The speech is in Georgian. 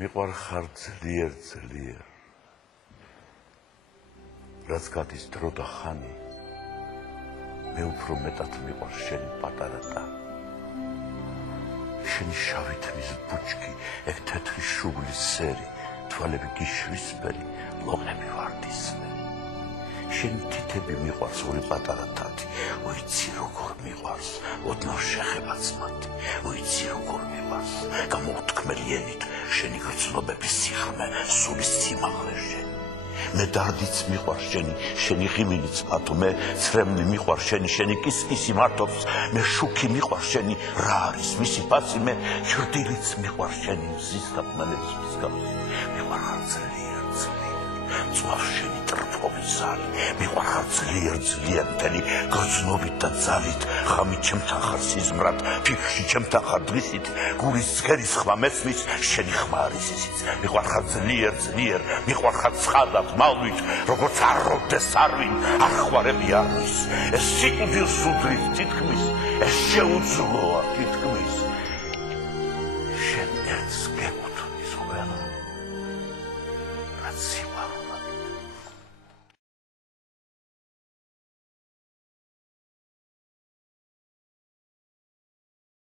მიყვარხარ ძლიერ რაც გადის დრო და ხანი მე უფრო მეტად მიყვარს შენი პატარა და შენი შავი თმის ბუჩქი ეგ თეთრი შუბლის სერი თვალები გიშვისფერი ლომები ვარდისფერი შენი თითები მიყვარს ორი პატარა თათი ვიცი როგორ მიყვარს ოდნავ შეხებაც მათი ვიცი როგორ მიყვარს გამოუთქმელიანით შენი გრძნობების სიხრმე სულის სიმაღლე შენი მე დარდიც მიყვარს შენი ღიმილიც მათო მე ცრემლი მიყვარს შენი კისკისი მართობს მე შუქი მიყვარს შენი რა არის მისი ფასი მე ჭრდილიც მიყვარს შენი მზის და მანების მსგავსი მიყვარხარ ძლიერ წვავს შენი ტრფობის ზალი მიყვარხარ ძლიერ მთელი გრძნობით და ძალით ხამით ჩემთან ხარ სიზმრად ფიქრში ჩემთან ხარ დღისით გულის ცქერის ხმა მესმის შენი ხმა არის ისიც მიყვარხარ ძლიერ მიყვარხარ ცხადად მალვით როგორც არ როდეს არვინ არ ხვარები არის ეს სიკვდილს უდრის თითქმის ეს შეუძლოა თითქმის შენ ერთს გეკუთვნის ყველა რაც